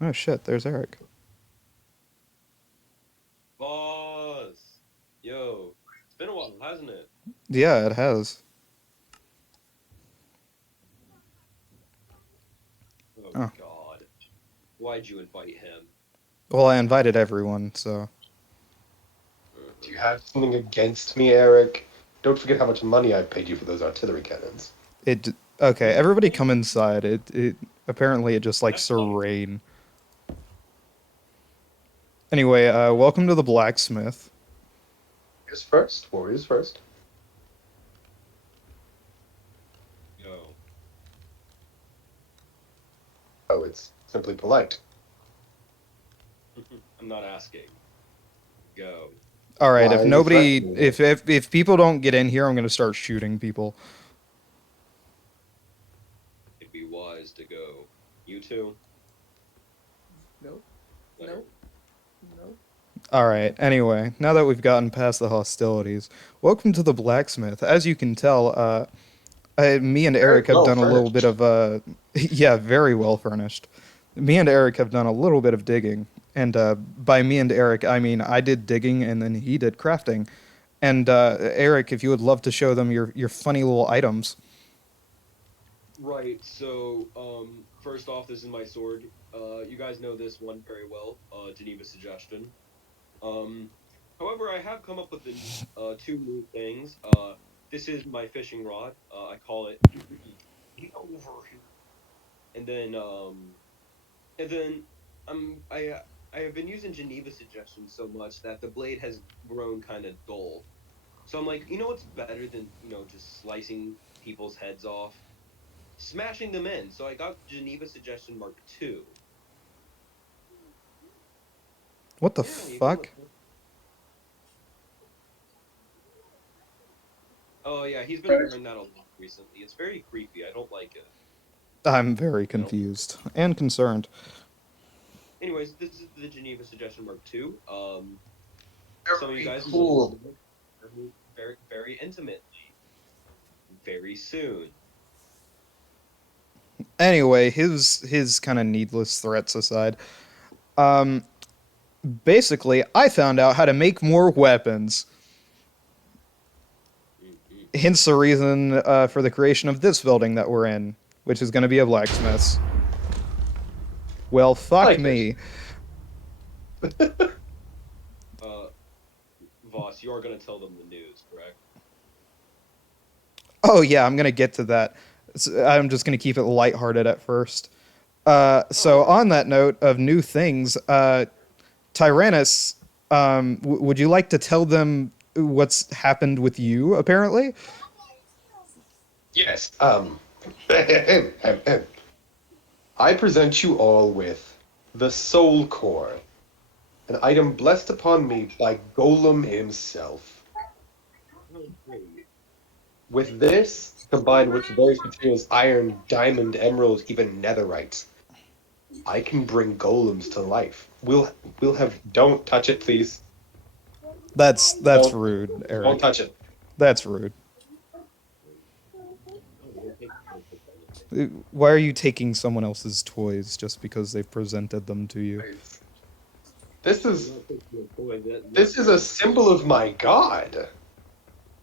Oh shit, there's Eric. Boss! Yo, it's been a while, hasn't it? Yeah, it has. Oh Oh. god. Why'd you invite him? Well, I invited everyone, so Do you have something against me, Eric? Don't forget how much money I paid you for those artillery cannons. it. Okay, everybody come inside. It apparently it just likes That's to fine. rain. Anyway, welcome to the blacksmith. Warriors first. Warriors first. Yo. Oh, it's simply polite. I'm not asking. Go. All right, Why if are you nobody, threatening me? if people don't get in here, I'm gonna start shooting people. It'd be wise to go. You two? No, no, Better. no. All right. Anyway, now that we've gotten past the hostilities, welcome to the blacksmith. As you can tell, me and Very Eric have well done a little bit furnished. of yeah, very well furnished. Me and Eric have done a little bit of digging, and by me and Eric, I mean I did digging and then he did crafting. And Eric, if you would love to show them your funny little items. Right, so, first off, this is my sword. You guys know this one very well, Geneva Suggestion. Um, However, I have come up with two new things. This is my fishing rod. I call it get over here. And then, and then, I have been using Geneva Suggestion so much that the blade has grown kind of dull. So I'm like, you know what's better than just slicing people's heads off? Smashing them in. So I got Geneva Suggestion Mark II. What the Yeah, you can. fuck? Oh yeah, he's been wearing that a lot recently. It's very creepy. I don't like it. I'm very I don't. confused and concerned. Anyways, this is the Geneva Suggestion Mark II. Some of you Very guys will cool. know it very, very, very intimately, very soon. Anyway, his kind of needless threats aside, um, basically, I found out how to make more weapons. Mm-hmm. Hence the reason for the creation of this building that we're in, which is going to be a blacksmith's. Well, I fuck like it. me. Uh, Voss, you are gonna tell them the news, correct? Oh yeah, I'm going to get to that. I'm just going to keep it lighthearted at first. Oh, So okay. on that note of new things, Tyrannus, would you like to tell them what's happened with you? Apparently. Yes. I present you all with the Soul Core, an item blessed upon me by Golem himself. Oh, great. With this, combined with various materials, iron, diamond, emerald, even netherite, I can bring golems to life. We'll have. Don't touch it, please. That's Don't rude, don't Eric. touch it. That's rude. Oh, don't take anything. Why are you taking someone else's toys just because they presented them to you? This I'm is not taking your toy. this is a symbol of my god.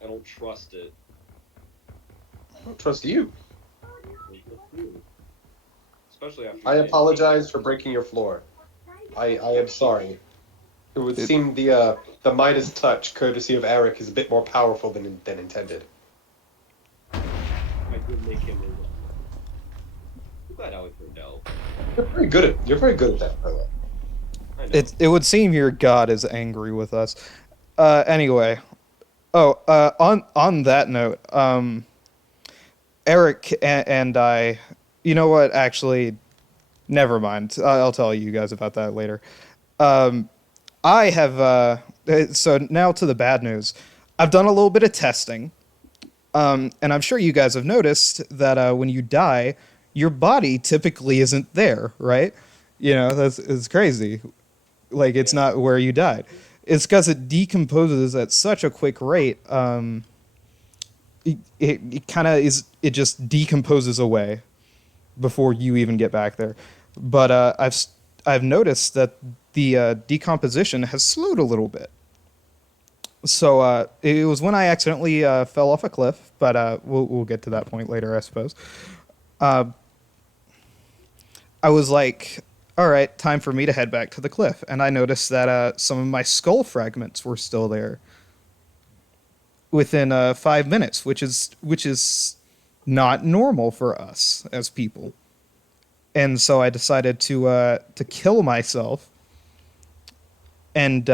I don't trust it. I don't trust you. I don't trust you, especially after I saying me. apologize for breaking your floor. I am sorry. It would It, seem the Midas touch, courtesy of Eric, is a bit more powerful than intended. I did make him irrelevant. I'm glad how it turned out. You're very good at that, by the way. I it know. it would seem your god is angry with us. Anyway, oh, on that note, Eric and I, you know what? Actually, never mind. I'll tell you guys about that later. Um, I have so now to the bad news. I've done a little bit of testing, and I'm sure you guys have noticed that when you die, your body typically isn't there, right? You know, that's it's crazy. Like it's Yeah. not where you died. It's because it decomposes at such a quick rate. It kind of is. It just decomposes away before you even get back there. But I've noticed that the decomposition has slowed a little bit. So it was when I accidentally fell off a cliff, but we'll get to that point later, I suppose. Uh, I was like, all right, time for me to head back to the cliff, and I noticed that some of my skull fragments were still there within 5 minutes, which is not normal for us as people. And so I decided to kill myself, and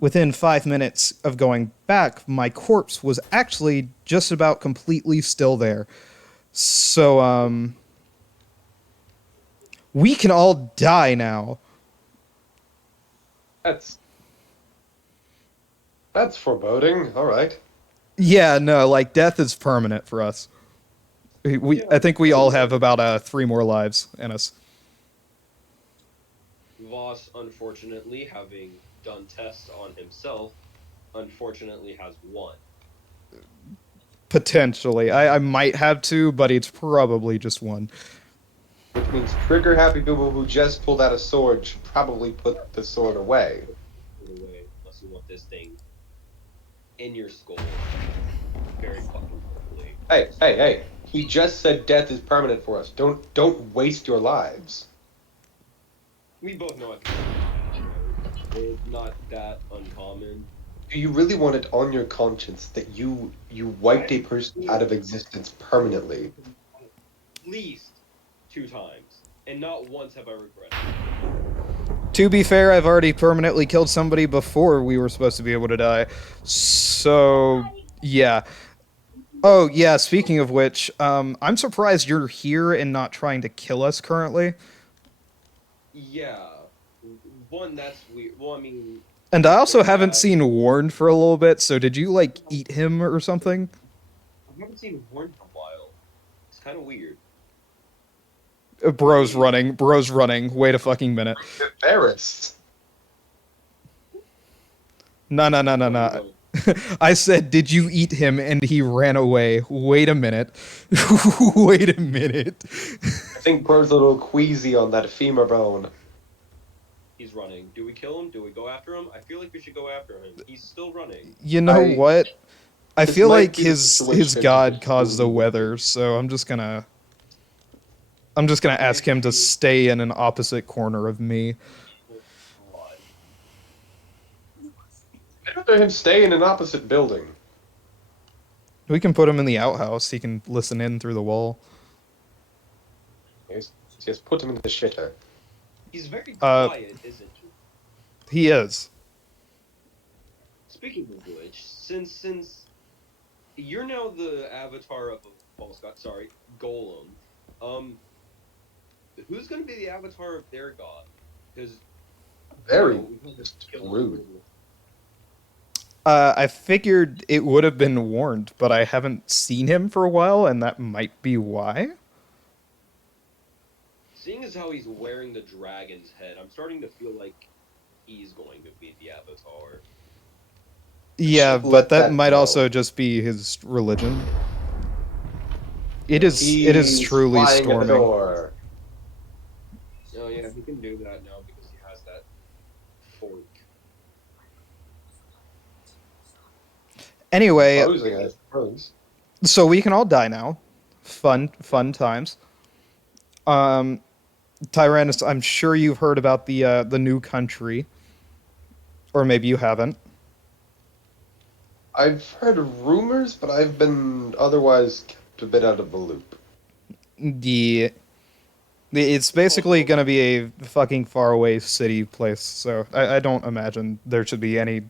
within 5 minutes of going back, my corpse was actually just about completely still there. So we can all die now. That's foreboding. All right. Yeah, no, like death is permanent for us. I think we all have about 3 more lives in us. Voss, unfortunately, having done tests on himself, unfortunately has one. Potentially, I might have two, but it's probably just one. Which means trigger happy people who just pulled out a sword should probably put the sword away. Put it away, unless you want this thing in your skull very fucking quickly. Hey! He just said death is permanent for us. Don't waste your lives. We both know it's not that uncommon. Do you really want it on your conscience that you wiped a person out of existence permanently? At least 2 times, and not once have I regretted it. To be fair, I've already permanently killed somebody before we were supposed to be able to die. So, yeah. Oh, yeah, speaking of which, I'm surprised you're here and not trying to kill us currently. Yeah. One, that's weird. Well, I mean... And I also haven't seen Warren for a little bit, so did you, like, eat him or something? I haven't seen Warren for a while. It's kind of weird. Bro's running. Wait a fucking minute. Embarrassed. No. I said, did you eat him? And he ran away. Wait a minute. Wait a minute. I think Bro's a little queasy on that femur bone. He's running. Do we kill him? Do we go after him? I feel like we should go after him. He's still running. You know what? I feel like be the his situation god that- caused the weather, so I'm just gonna ask him to stay in an opposite corner of me. I'd rather him stay in an opposite building. We can put him in the outhouse. He can listen in through the wall. Just put him in the shitter. He's very quiet, isn't he? He is. Speaking of which, since you're now the avatar of a false god, sorry, Golem, who's going to be the avatar of their god? Because Very rude. I figured it would have been warned, but I haven't seen him for a while, and that might be why. Seeing as how he's wearing the dragon's head, I'm starting to feel like he's going to be the avatar. Yeah, Let but that that might go. also just be his religion. It is He's truly flying at the storming. door. Oh yeah, he can do that now because he has that fork. Anyway, Opposing, I suppose. so we can all die now. Fun times. Tyrannus, I'm sure you've heard about the new country, or maybe you haven't. I've heard rumors, but I've been otherwise kept a bit out of the loop. It's basically going to be a fucking faraway city place, so I don't imagine there should be any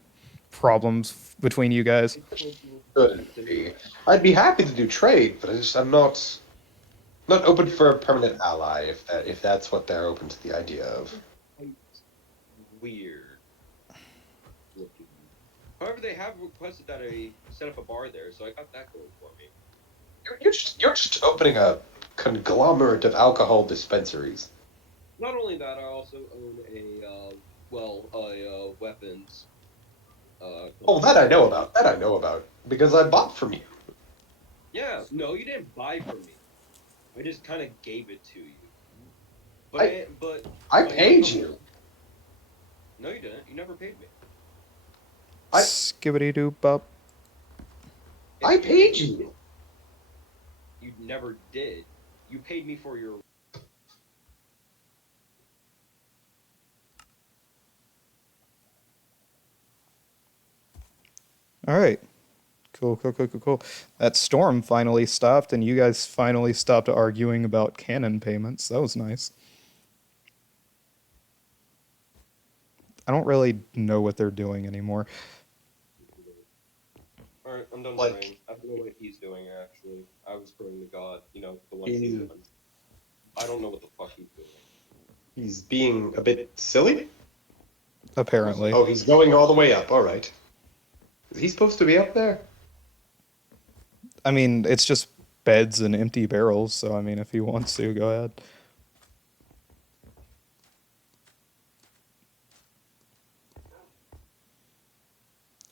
problems between you guys. Couldn't be. I'd be happy to do trade, but I'm not open for a permanent ally if that's what they're open to the idea of. Weird. Looking. However, they have requested that I set up a bar there, so I got that going for me. You're just opening a conglomerate of alcohol dispensaries. Not only that, I also own a weapons. Oh, that I know about. Because I bought from you. Yeah, no, you didn't buy from me. I just kind of gave it to you. But I my paid income. you. No, you didn't. You never paid me. I Skibbity doo bop. I You paid never did. you. You never did. You paid me for your. All right. Cool, cool, cool, cool, cool. That storm finally stopped, and you guys finally stopped arguing about cannon payments. That was nice. I don't really know what they're doing anymore. All right, I'm done praying. Like I don't know what he's doing actually. I was praying to God, the one he's true one. I don't know what the fuck he's doing. he's being a bit silly. Apparently. Oh, he's going all the way up. All right. Is he supposed to be up there? I mean, it's just beds and empty barrels, so I mean, if he wants to, go ahead.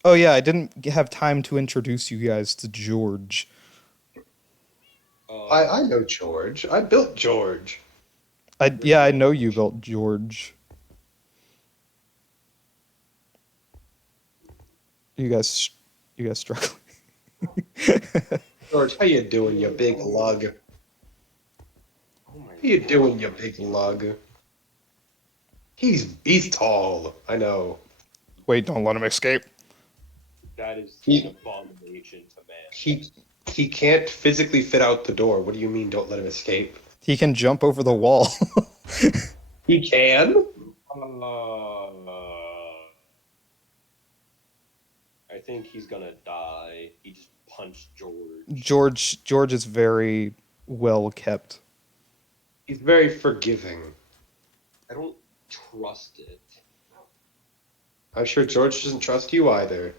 Oh yeah, I didn't have time to introduce you guys to George. I know George. I built George. I know you built George. You guys, you guys struggling. George, how you doing, you big lug? How Oh my you God. doing, you big lug? He's tall. I know. Wait, don't let him escape. That is an He abomination to man. he he can't physically fit out the door. What do you mean? Don't let him escape? He can jump over the wall. He can. I think he's gonna die. He just punched George. George is very well kept. He's very forgiving. I don't trust it. I'm sure George doesn't trust you either.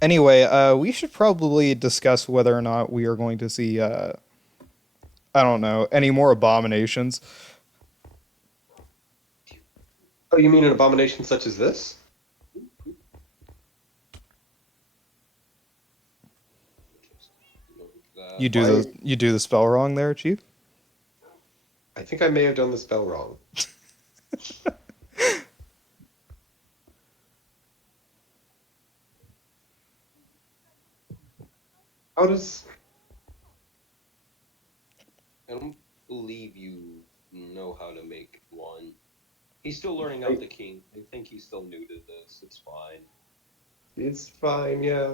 Anyway, we should probably discuss whether or not we are going to see, I don't know, any more abominations. Oh, you mean an abomination such as this? You do Why? the spell wrong there, Chief. I think I may have done the spell wrong. How does? I don't believe you know how to make one. He's still learning out the king. I think he's still new to this. It's fine. It's fine, yeah.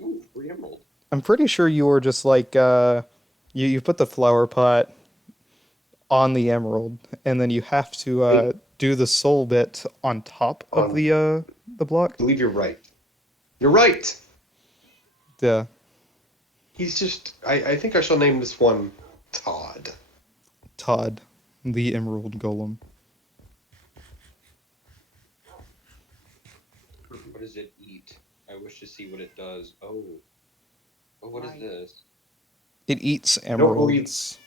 Ooh, free emerald. I'm pretty sure you were just like, you put the flower pot on the emerald, and then you have to do the soul bit on top of On, the I block. believe you're right. You're right. Yeah, He's just. I think I shall name this one Todd. Todd, the emerald golem. What does it eat? I wish to see what it does. Oh. Oh, what is this? It eats I don't believe. emeralds.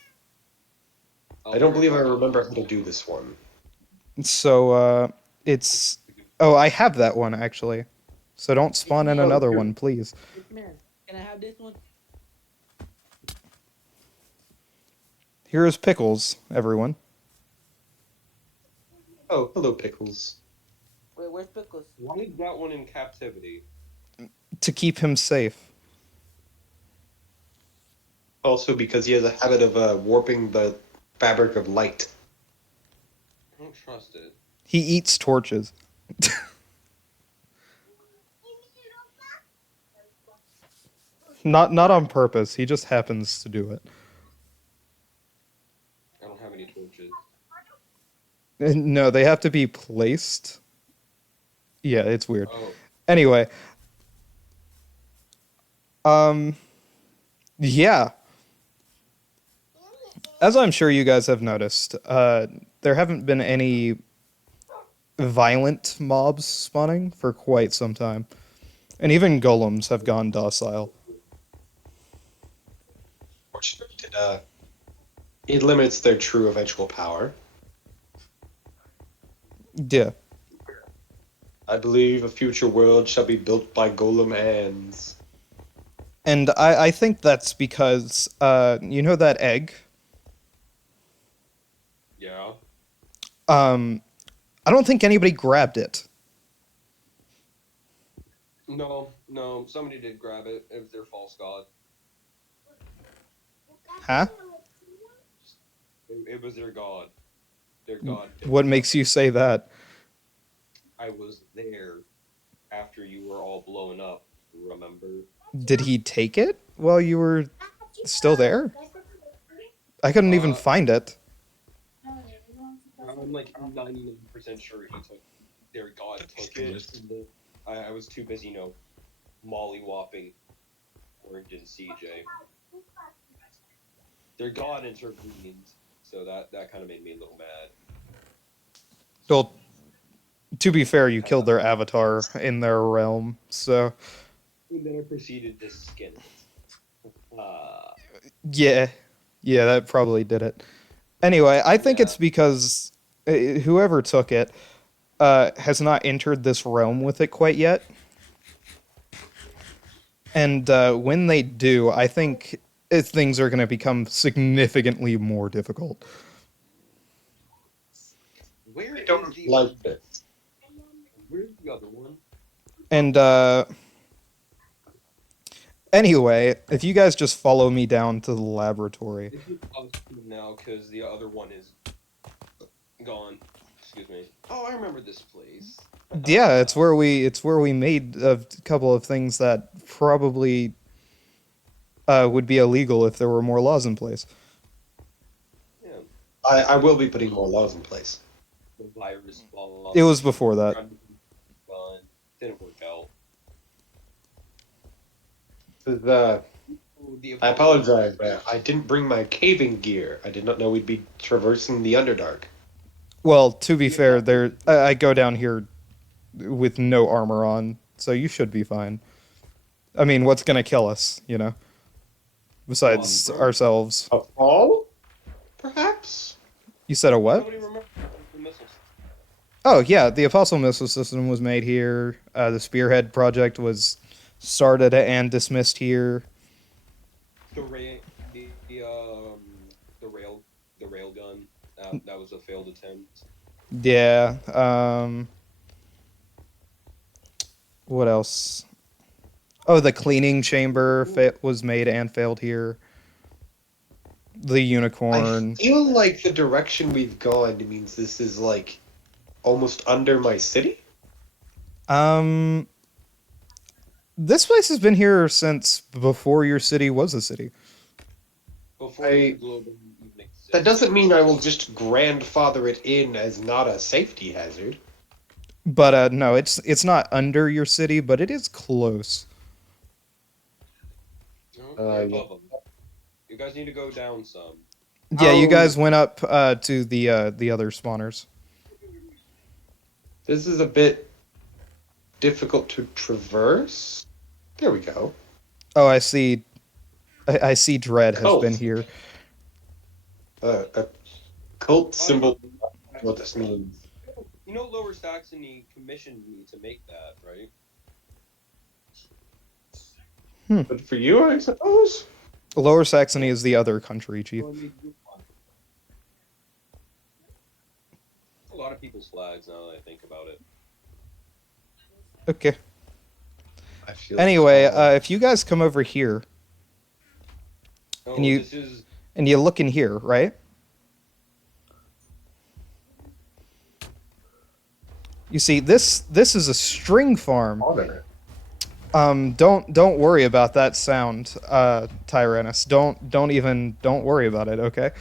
I don't believe I remember how to do this one. So it's. Oh, I have that one actually. So don't spawn in Oh, another here. one, please. Man, can I have this one? Here is Pickles, everyone. Oh, hello, Pickles. Wait, where's Pickles? Why is that one in captivity? To keep him safe. Also, because he has a habit of warping the fabric of light. I don't trust it. He eats torches. Not on purpose. He just happens to do it. I don't have any torches. No, they have to be placed. Yeah, it's weird. Oh, Anyway, yeah. As I'm sure you guys have noticed, there haven't been any violent mobs spawning for quite some time. And even golems have gone docile. Fortunately, it limits their true eventual power. Yeah. I believe a future world shall be built by golem hands. And I think that's because, you know that egg? I don't think anybody grabbed it. No, somebody did grab it. It was their false god. Huh? It was their god. Their god. What makes you say that? I was there after you were all blown up, remember? Did he take it while you were still there? I couldn't even find it. I'm like 99% sure he took their god took it. And I was too busy, molly-whopping Orange and CJ. Their god intervened, so that kind of made me a little mad. Well, to be fair, you killed their avatar in their realm, so... And then I proceeded to skin it. Yeah, that probably did it. Anyway, I think it's because whoever took it has not entered this realm with it quite yet. And when they do, I think things are going to become significantly more difficult. Where I don't is the like this. Where's the other one? And anyway, if you guys just follow me down to the laboratory. This is us now because the other one is gone. Excuse me. Oh, I remember this place. Yeah, it's where we made a couple of things that probably would be illegal if there were more laws in place. Yeah. I will be putting more laws in place. The virus bomb. It was before that. Gone. Didn't work out. I apologize, but I didn't bring my caving gear. I did not know we'd be traversing the Underdark. Well, to be fair, I go down here with no armor on, so you should be fine. I mean, what's gonna kill us, besides ourselves? A fall? Perhaps? You said a what? Nobody remembers the missiles. Oh, yeah, the Apostle missile system was made here. The Spearhead project was started and dismissed here. The rail gun. That was a failed attempt. Yeah, what else? Oh, the cleaning chamber was made and failed here. The unicorn. I feel like the direction we've gone means this is, almost under my city? This place has been here since before your city was a city. Before the global evening. That doesn't mean I will just grandfather it in as not a safety hazard. But no, it's not under your city, but it is close. Yeah. You guys need to go down some. Yeah, you guys went up to the other spawners. This is a bit difficult to traverse. There we go. Oh, I see. I see. Dread has Cult. been here. A cult symbol. What this means. Lower Saxony commissioned me to make that, right? But for you, I suppose. Lower Saxony is the other country, Chief. A lot of people's flags now that I think about it. Okay. I feel Anyway, if you guys come over here Oh, And you- this is and you look in here, right? You see, this is a string farm. honor. Don't worry about that sound, Tyrannus. Don't worry about it, okay?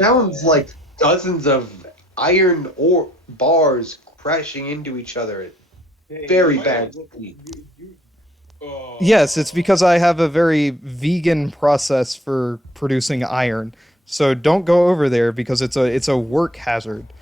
Sounds like dozens of iron ore bars crashing into each other. Very bad. Yes, it's because I have a very vegan process for producing iron. So don't go over there because it's a work hazard.